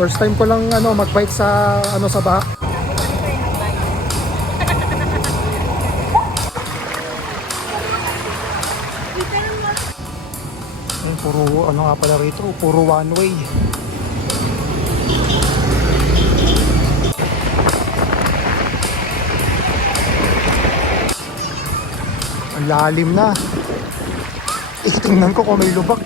First time ko lang mag-bike sa sa baha. Puro nga pala rito, puro one way. Ang lalim na. Tingnan ko kung may lubak.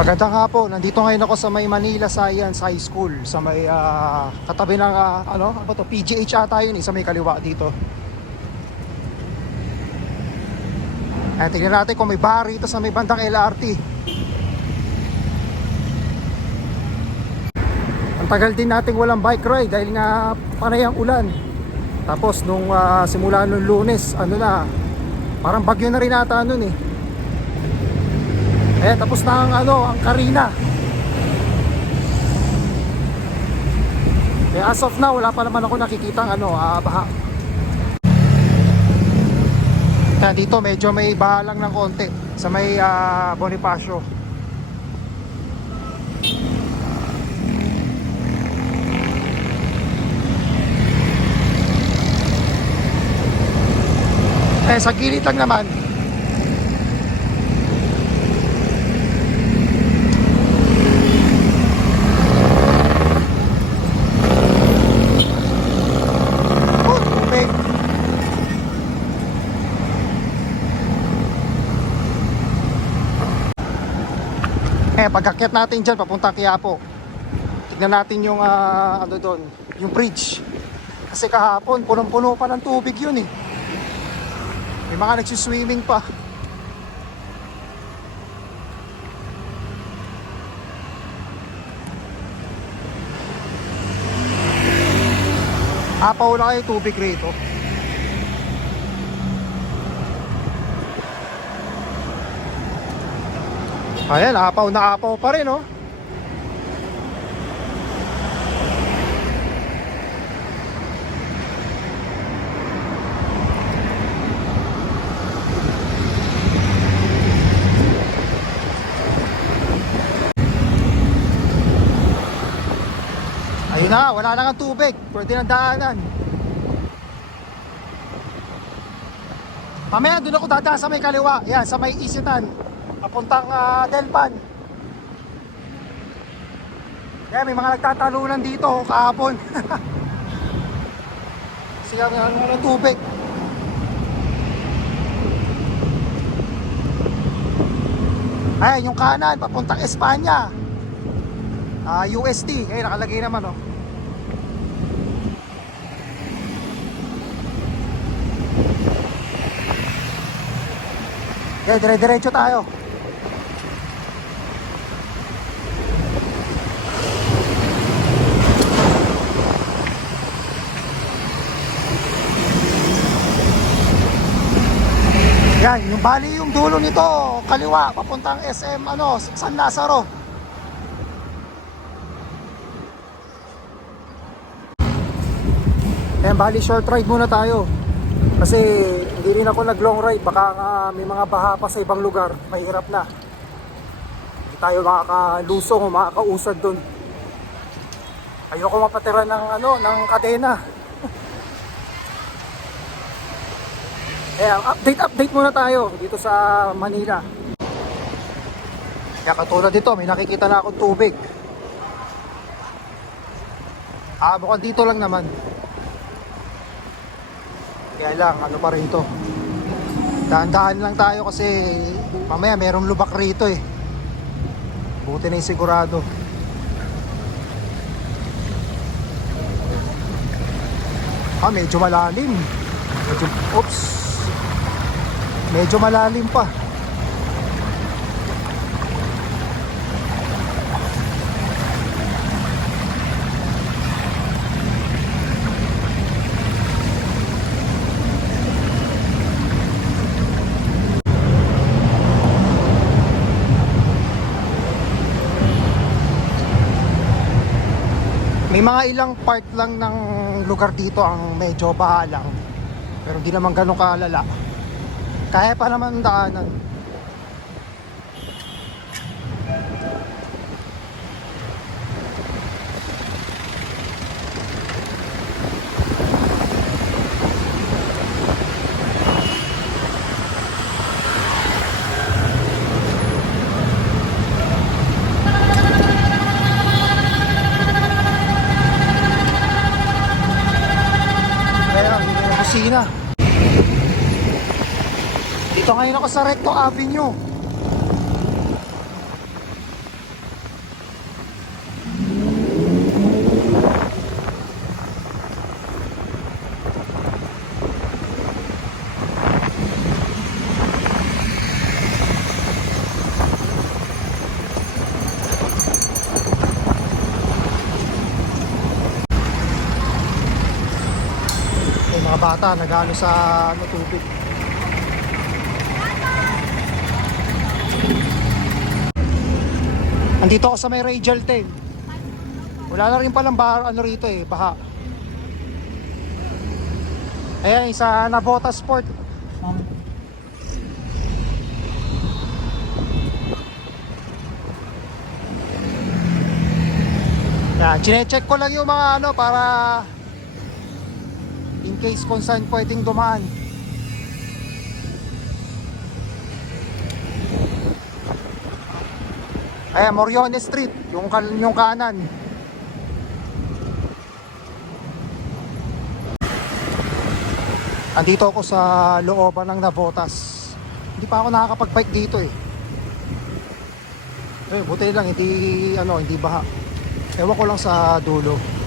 Magandang hapon, nandito ngayon ako sa may Manila Science High School. Sa may katabi ng PGH ata yun, sa may kaliwa dito. Tingnan natin kung may bar rito sa may bandang LRT. Ang tagal din nating walang bike ride dahil nga panay ang ulan. Tapos nung simula nung Lunes, parang bagyo na rin ata nun eh. Tapos na ang Carina. As of now, wala pa naman ako nakikitang baha. Dito medyo may baha lang ng konti sa may Bonifacio. Sa gilid lang naman. Pagkakyat natin dyan papuntang Quiapo, tignan natin yung doon, yung bridge. Kasi kahapon punong-puno pa ng tubig yun eh. May mga nagsiswimming pa. Apaw na kayo tubig rito. Ayan, apaw na apaw pa rin, oh. Ayun na, wala na kang tubig. Pwede ng daanan. Mamaya doon ako dadaan sa may kaliwa. Yan, sa may Isitan. Papuntang Delpan. Kaya may mga nagtatalunan dito kahapon. Sige, ng tubig. Ayan, yung kanan papuntang Espanya. UST. Kaya nakalagay naman, oh. Kaya dire-diretso tayo. Yan, yung bali yung dulo nito, kaliwa, papuntang SM, San Lazaro. Yan, bali short ride muna tayo. Kasi hindi rin ako nag long ride, baka may mga baha pa sa ibang lugar, mahirap na. Hindi tayo makakalusong o makakausad dun. Ayoko mapatira ng kadena. Update muna tayo dito sa Manila. Kaya katulad dito, may nakikita na akong tubig. Mukhang dito lang naman. Kaya lang, pa rito. Dahan-dahan lang tayo kasi mamaya merong lubak rito eh. Buti na yung sigurado. Medyo malalim. Medyo malalim pa. May mga ilang part lang ng lugar dito ang medyo baha lang. Pero di naman ganun kalala. Kaya pa naman daanan. Kaya hindi na kusina. Dito ngayon ako sa Recto Avenue. May mga bata nagano sa tubig. Andito ako sa may Radial 10. Wala na rin palang rito baha. Ayan, sa Navota Sport. Yan, chine-check ko lang yung mga para in case kung saan pwedeng dumaan. Ayan, Moriones Street, yung kanan. Andito ako sa looban ng Navotas. Hindi pa ako nakakapag-bike dito buti lang hindi baha. Ewan ko lang sa dulo.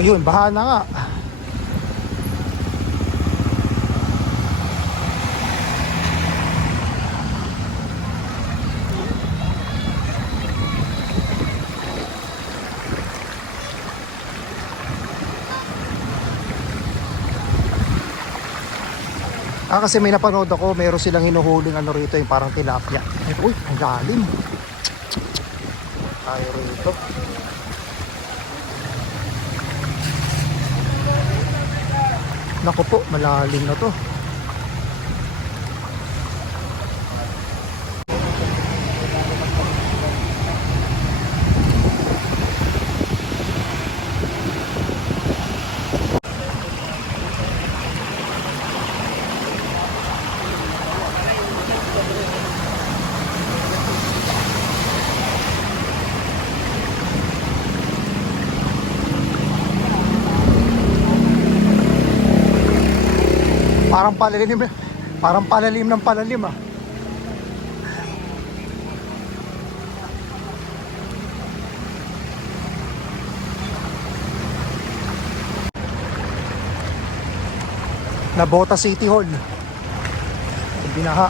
Ayun, baha na nga. Kasi may napanood ako, mayroon silang hinuhuling rito, yung parang tilapia. Uy, ang lalim. Tayo rito. Naku po, malalim na to. Parang palalim ng palalim Navota City Hall. Binaha.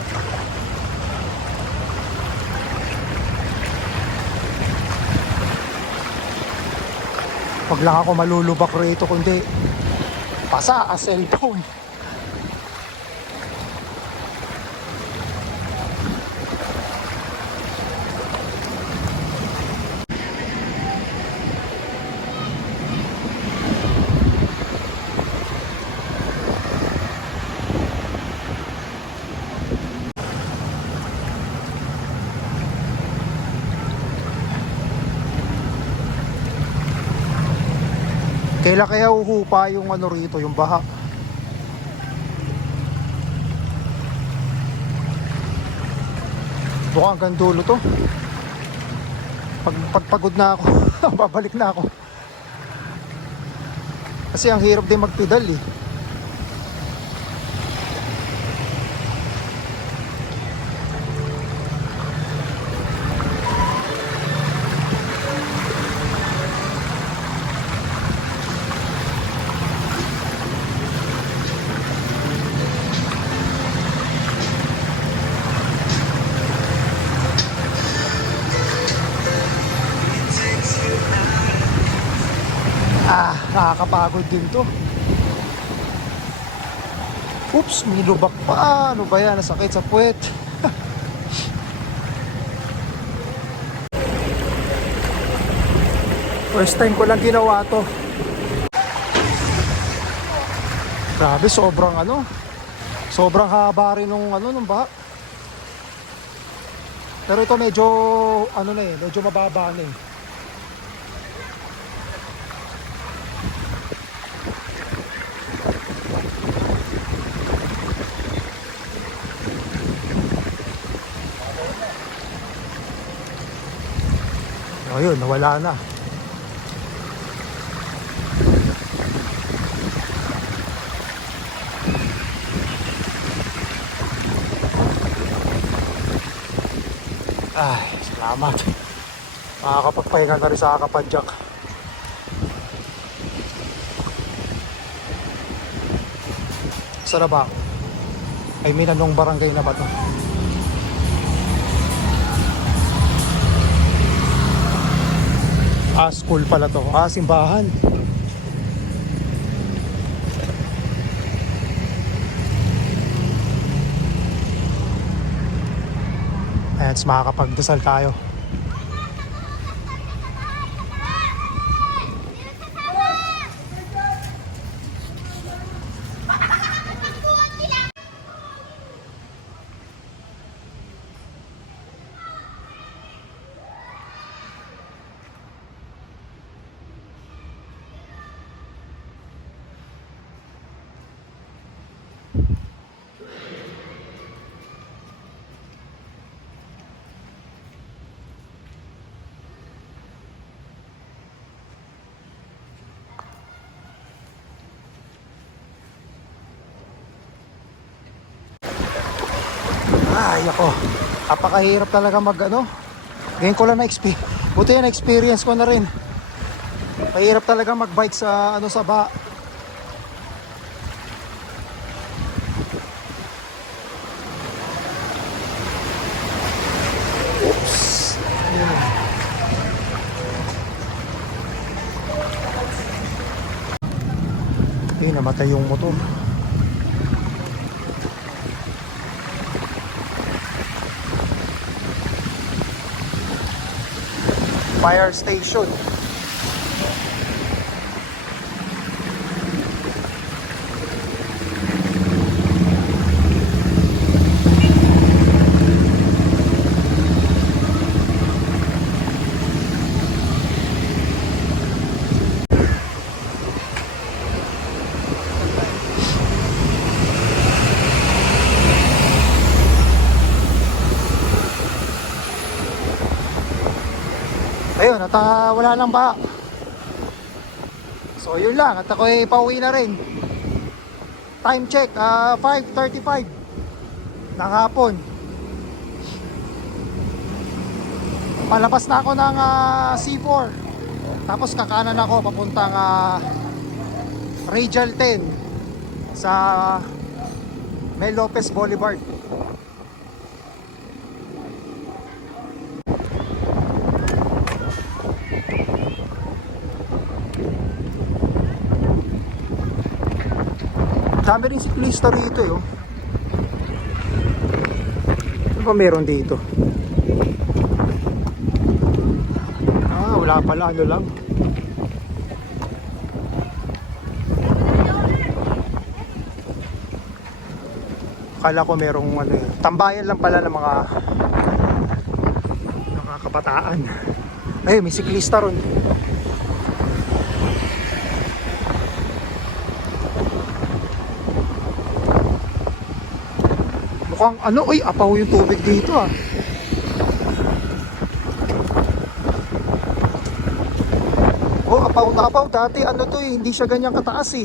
Pag lang ako malulubak rito kundi pasa a cellphone. Kailan kaya uhupa yung rito, yung baha? Mukhang hanggang dulo to. Pagpagod na ako, babalik na ako. Kasi ang hirap din magpedal Nakakapagod din to. Oops, may lubak pa. Ano ba yan? Nasakit sa puwet. First time ko lang ginawa to. Grabe, sobrang haba rin nung baha. Pero ito medyo medyo mababa na eh. Ayun, nawala na. Ay, salamat. Makakapagpahinga na rin sa Kapadyak. Saan na ba? Ay, Minanong barangay na ba to? School pala to. Simbahan. Ayan, makakapagdasal tayo. Ay, ako. Napakahirap talaga Ngayon ko lang buti yan, experience ko na rin. Mahirap talaga magbike sa sa baha. Oops. Namatay yung motor. Fire station. Ayun, at wala lang ba. So yun lang, at ako ay pauwi na rin. Time check, 5:35 ng hapon. Palabas na ako ng C4. Tapos kakanan ako papuntang Radial 10 sa Mel Lopez Boulevard. Dami rin siklista rito eh. Ano ba meron dito? Wala pala, lang. Akala ko merong tambayan lang pala ng mga kabataan. Ay, may siklista ron. Mukhang apaw yung tubig dito ah. Apaw na apaw. Dati hindi siya ganyan kataas eh.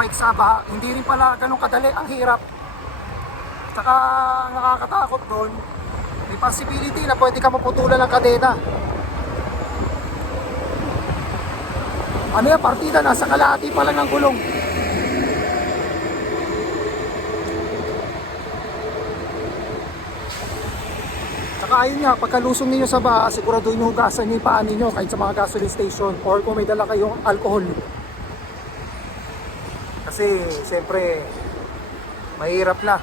bike sa baha. Hindi rin pala ganun kadali, ang hirap. Tsaka nakakatakot doon, may possibility na pwede ka maputulan ng kadena. Ano yan, partida, nasa kalahati pa lang ng gulong. Tsaka ayun nga, pagkalusong ninyo sa baha, siguraduhin nyo hugasan nyo yung paa ninyo kahit sa mga gasoline station or kung may dala kayong alcohol. Kasi siyempre mahirap na.